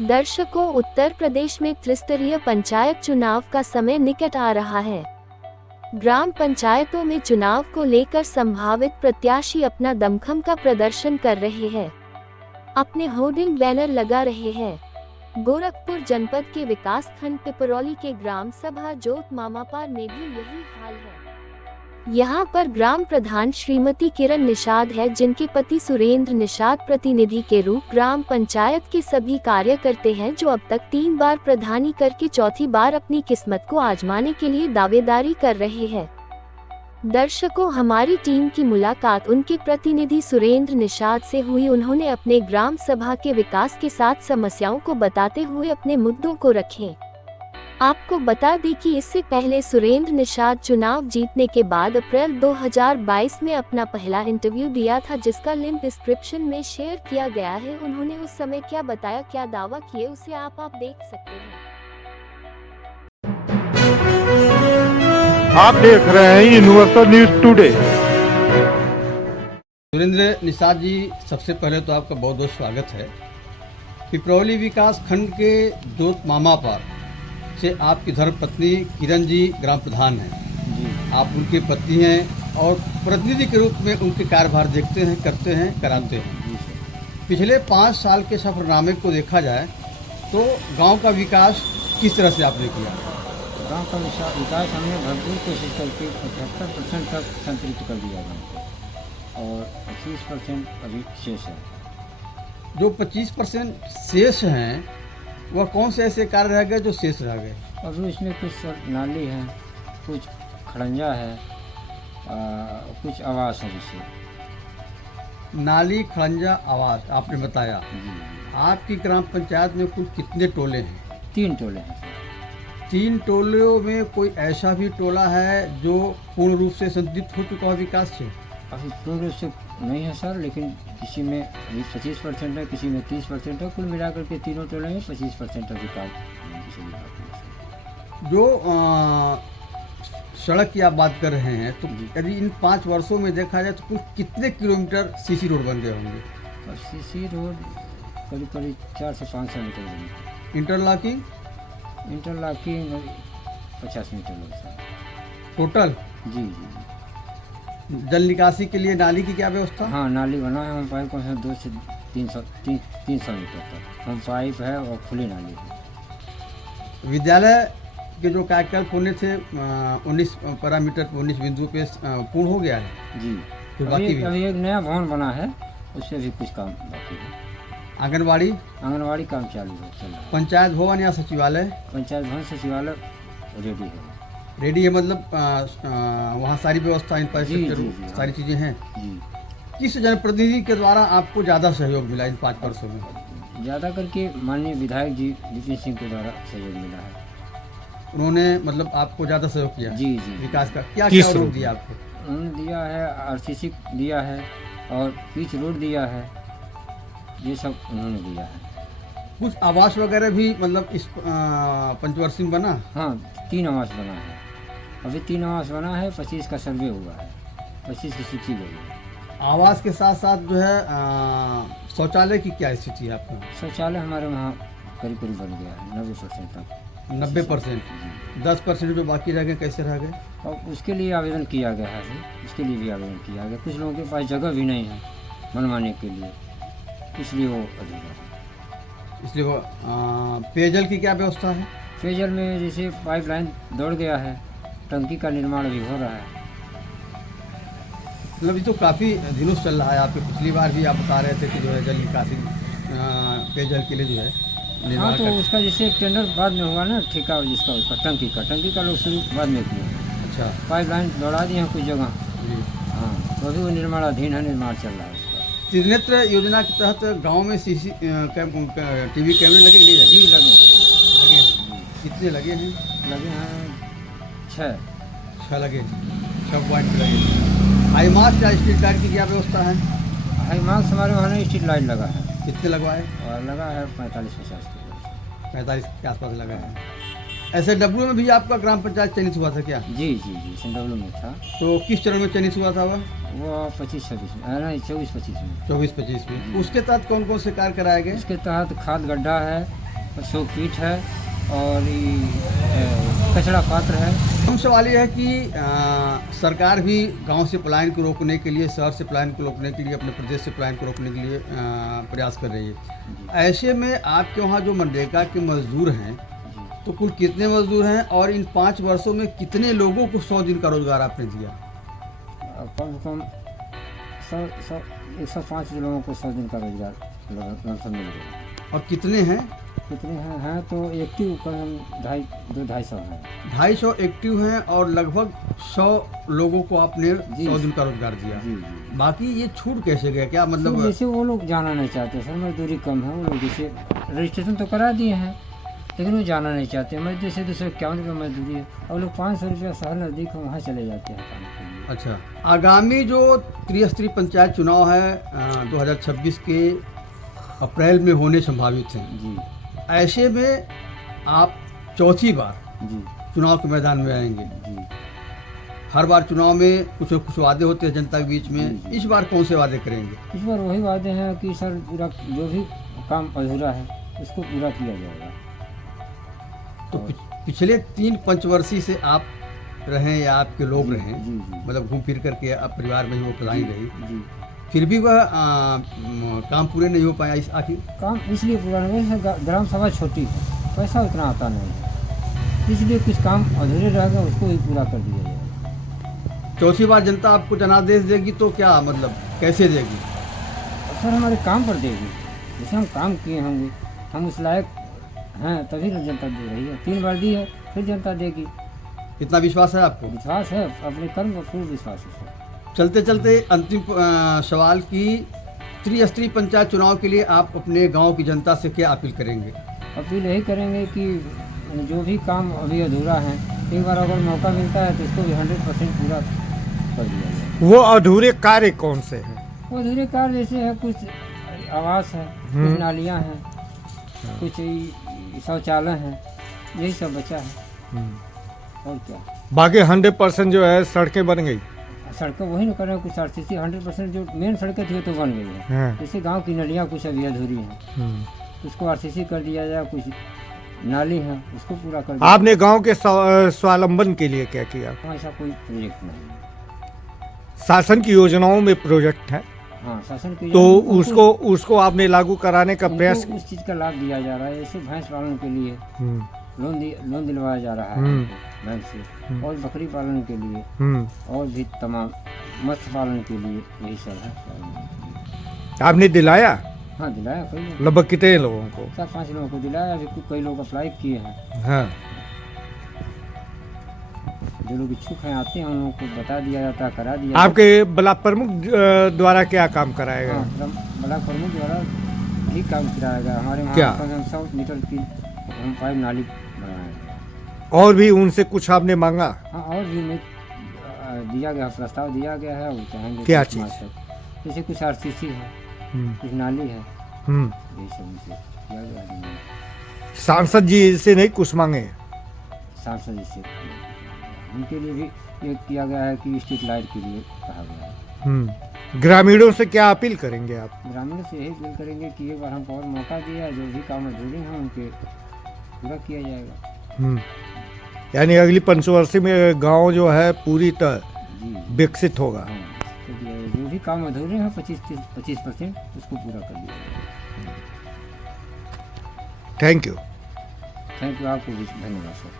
दर्शकों, उत्तर प्रदेश में त्रिस्तरीय पंचायत चुनाव का समय निकट आ रहा है। ग्राम पंचायतों में चुनाव को लेकर संभावित प्रत्याशी अपना दमखम का प्रदर्शन कर रहे हैं, अपने होर्डिंग बैनर लगा रहे हैं। गोरखपुर जनपद के विकासखंड पिपरौली के ग्राम सभा जोत मामापार में भी यही हाल है। यहाँ पर ग्राम प्रधान श्रीमती किरण निषाद है, जिनके पति सुरेंद्र निषाद प्रतिनिधि के रूप ग्राम पंचायत के सभी कार्य करते हैं, जो अब तक 3 बार प्रधानी करके चौथी बार अपनी किस्मत को आजमाने के लिए दावेदारी कर रहे हैं। दर्शकों, हमारी टीम की मुलाकात उनके प्रतिनिधि सुरेंद्र निषाद से हुई। उन्होंने अपने ग्राम सभा के विकास के साथ समस्याओं को बताते हुए अपने मुद्दों को रखे। आपको बता दें कि इससे पहले सुरेंद्र निषाद चुनाव जीतने के बाद अप्रैल 2022 में अपना पहला इंटरव्यू दिया था, जिसका लिंक डिस्क्रिप्शन में शेयर किया गया है। उन्होंने उस समय क्या बताया, क्या दावा किए, उसे आप देख सकते हैं। आप देख रहे हैं universal news today. Surendra Nishad ji, सबसे पहले तो आपका बहुत बहुत स्वागत है। पिपरौली विकास खंड के जोत मामापार से आपकी धर्मपत्नी किरण जी ग्राम प्रधान हैं जी। आप उनके पति हैं और प्रतिनिधि के रूप में उनके कार्यभार देखते हैं, करते हैं, कराते हैं जी। पिछले 5 साल के सफरनामे को देखा जाए तो गांव का विकास किस तरह से आपने किया? गांव का विकास हमने भरपूर कोशिश करके 75% तक संतुलित कर दिया गाँव को, और 25% अभी शेष है। जो 25% शेष हैं वह कौन से ऐसे कार्य रह गए जो शेष रह गए? अभी इसमें कुछ नाली है, कुछ खड़ंजा है, कुछ आवास है। जिससे नाली, खड़ंजा, आवास आपने बताया जी। आपकी ग्राम पंचायत में कुल कितने टोले हैं? 3 टोले हैं। 3 टोलों में कोई ऐसा भी टोला है जो पूर्ण रूप से संतुलित हो चुका है विकास से? अभी पूर्ण रूप से नहीं है सर, लेकिन किसी में अभी 25% है, किसी में 30% है। कुल मिलाकर के तीनों टोले में 25% अभी काम। जो सड़क की आप बात कर रहे हैं, तो यदि इन 5 वर्षों में देखा जाए तो कुल कितने किलोमीटर सीसी रोड बन गए होंगे? और सीसी रोड करीब 4 से 500 मीटर बनी। इंटरलॉकिंग 50 मीटर लगता है टोटल। जी जी। जल निकासी के लिए नाली की क्या व्यवस्था? हाँ, नाली बना है। हम पाइप है 2 से 300 मीटर तक हम पाइप है, और खुली नाली है। विद्यालय के जो कायाकल्प होने थे 19 पैरामीटर 19 बिंदु पे पूर्ण हो गया है जी। तो बाकी अभी एक नया भवन बना है, उससे भी कुछ काम बाकी है। आंगनबाड़ी काम चालू है, चल रहा है। पंचायत भवन या सचिवालय? पंचायत भवन सचिवालय रेडी है। रेडी है मतलब वहाँ सारी व्यवस्था, इंफ्रास्ट्रक्चर, सारी चीज़ें हैं जी। किस जनप्रतिनिधि के द्वारा आपको ज़्यादा सहयोग मिला इन 5 वर्षों में? ज़्यादा करके माननीय विधायक जी विपिन सिंह के द्वारा सहयोग मिला है। उन्होंने मतलब आपको ज़्यादा सहयोग किया? जी जी। विकास का क्या क्या रोड दिया आपको? उन्होंने दिया है, RCC दिया है, और पिच रोड दिया है, ये सब उन्होंने दिया है। कुछ आवास वगैरह भी मतलब इस पंचवर्षीय में बना? हाँ, 3 आवास बना है। अभी 3 आवास बना है, 25 का सर्वे हुआ है, 25 की सूची गई है। आवास के साथ साथ जो है शौचालय की क्या स्थिति है आपका? शौचालय हमारे वहाँ करीब बन गया है 90% तक। 90%? 10% जो बाकी रह गए कैसे रह गए? और उसके लिए आवेदन किया गया है, उसके लिए भी आवेदन किया गया। कुछ लोगों के पास जगह भी नहीं है बनवाने के लिए, इसलिए वो अधूरा है। इसलिए वो पेयजल की क्या व्यवस्था है? पेयजल में जैसे पाइपलाइन दौड़ गया है, टंकी का निर्माण भी हो रहा है। मतलब ये तो काफ़ी दिनों से चल रहा है। आपके पिछली बार भी आप बता रहे थे कि जो है जल निकासी पेयजल के लिए जो है हाँ, तो उसका जैसे टेंडर बाद में होगा ना, ठेका जिसका उसका टंकी का लोग शुरू बाद में किए। अच्छा, पाइपलाइन दौड़ा दिए हैं कुछ जगह जी। हाँ, तो अभी वो निर्माणाधीन है, निर्माण चल रहा है उसका। त्रिनेत्र योजना के तहत गांव में टीवी कैमरे लगे नहीं? जी लगे हैं। कितने लगे हैं? लगे हैं 6 लगे हैं। 6 पॉइंट लगे हैं। हाईमार्क या स्ट्रीट लाइट की क्या व्यवस्था है? हाईमार्क हमारे वहाँ नहीं, स्ट्रीट लाइट लगा है। कितने लगवाए? और लगा है 45-50 के 45 के आसपास लगा है। SW में भी आपका ग्राम पंचायत चयनित हुआ था क्या? जी जी जी, SW में था। तो किस चरण में चयनित हुआ था वह? वो 25-26 में, नहीं 24-25 में। 24-25 में। उसके तहत कौन कौन से कार्य कराए गए? इसके तहत खाद गड्ढा है, शोपीठ है और कचरा पात्र है। हम सवाल ये है कि सरकार भी गांव से पलायन को रोकने के लिए, शहर से पलायन को रोकने के लिए, अपने प्रदेश से पलायन को रोकने के लिए प्रयास कर रही है। ऐसे में आपके वहाँ जो मनरेगा के मजदूर हैं, तो कुल कितने मजदूर हैं और इन 5 वर्षों में कितने लोगों को 100 दिन का रोजगार आपने दिया? कम से कम 105 लोगों को 100 दिन का रोजगार लमसम मिल गया। और कितने हैं? कितने हैं तो एक्टिव कम 250 हैं। 250 एक्टिव हैं और लगभग 100 लोगों को आपने जी। 100 दिन का रोजगार दिया। जी जी। बाकी ये छूट कैसे गया? क्या मतलब? तो जैसे वो लोग जाना नहीं चाहते सर, मजदूरी कम है, वो लोग जैसे रजिस्ट्रेशन तो करा दिए हैं लेकिन वो जाना नहीं चाहते। मजदूरी से 251 रुपये मजदूरी है और लोग 500 रुपया शहर नज़दीक है, वहाँ चले जाते हैं काम के लिए। अच्छा, आगामी जो त्रिस्तरीय पंचायत चुनाव है 2026 के अप्रैल में होने संभावित हैं, जी ऐसे में आप चौथी बार जी चुनाव के मैदान में आएंगे। जी। हर बार चुनाव में कुछ न कुछ वादे होते हैं जनता के बीच में, जी। इस बार कौन से वादे करेंगे? इस बार वही वादे हैं कि सर पूरा जो भी काम अधूरा है उसको पूरा किया जाएगा। तो पिछले 3 पंचवर्षीय से आप रहें या आपके लोग जी, रहें, जी जी मतलब घूम फिर करके आप परिवार में ही वो प्रधानी रही, जी। फिर भी वह काम पूरे नहीं हो पाया, इस आखिर काम इसलिए पूरा नहीं है, ग्राम सभा छोटी है, पैसा उतना आता नहीं है, इसलिए कुछ काम अधूरे रहेगा उसको ही पूरा कर दिया जाएगा। चौथी बार जनता आपको जनादेश देगी तो क्या मतलब कैसे देगी? सर हमारे काम पर देगी, जैसे हम काम किए होंगे, हम उस लायक हैं तभी ना जनता दे रही है। 3 बार दी है फिर जनता देगी। इतना विश्वास है आपको? विश्वास है, अपने कर्म पर पूर्ण विश्वास है सर। चलते चलते अंतिम सवाल की त्रिस्तरीय पंचायत चुनाव के लिए आप अपने गांव की जनता से क्या अपील करेंगे? अपील यही करेंगे कि जो भी काम अभी अधूरा है, एक बार अगर मौका मिलता है तो इसको भी 100% पूरा कर दिया जाए। वो अधूरे कार्य कौन से हैं? वो अधूरे कार्य जैसे है, कुछ आवास है, कुछ नालियाँ हैं, कुछ शौचालय हैं, यही सब बचा है और क्या। बाकी 100% जो है सड़कें बन गई। सड़कें वही ना कर रहे हैं, कुछ RCC 100% जो मेन सड़कें थी वो तो बन गई है। हाँ। जैसे गांव की नलियाँ कुछ अभी अधूरी हैं, उसको RCC कर दिया जाए, कुछ नाली है उसको पूरा कर दिया। आपने गांव के स्वावलंबन के लिए क्या किया? ऐसा कोई प्रोजेक्ट नहीं है। शासन की योजनाओं में प्रोजेक्ट है हाँ, शासन की तो योजना उसको आपने लागू कराने का प्रयास? उनको उस चीज़ का लाभ दिया जा रहा है। जैसे भैंस पालन के लिए लोन दिलवाया जा रहा है बैंक से, और बकरी पालन के लिए, और भी तमाम मत्स्य पालन के लिए, यही सब है। आपने दिलाया? हाँ दिलाया, कई लोग, लगभग कितने लोगों को? 4-5 लोगों को दिलाया। अभी कई लोग अप्लाई किए हैं। हाँ। जो लोग इच्छुक हैं आते हैं, उन लोगों को बता दिया जाता है, करा दिया आपके ब्लॉक प्रमुख द्वारा क्या काम कराएगा? ब्लॉक प्रमुख द्वारा भी काम कराया गया। हमारे वहाँ क्या? 100 मीटर की हम 5 नाली बनाए। और भी उनसे कुछ आपने मांगा? हाँ, और भी में दिया गया, प्रस्ताव दिया गया है, वो चाहेंगे क्या कुछ चीज़? मात्रा। जैसे कुछ RCC है, कुछ नाली है, यही सब उनसे किया गया है। सांसद जी से नहीं कुछ मांगे? सांसद जी से उनके लिए भी एक किया गया है कि स्ट्रीट लाइट के लिए कहा गया है। ग्रामीणों से क्या अपील करेंगे आप? ग्रामीणों से यही अपील करेंगे कि एक बार हमको और मौका दिया, जो भी काम अधूरे हैं उनके पूरा किया जाएगा। यानी अगली पंचवर्षीय में गांव जो है पूरी तरह जी विकसित होगा। हाँ, तो जो भी काम अधूरे हैं 25% उसको पूरा कर दिया जाएगा। Thank you. थैंक यू, आपको भी धन्यवाद सर।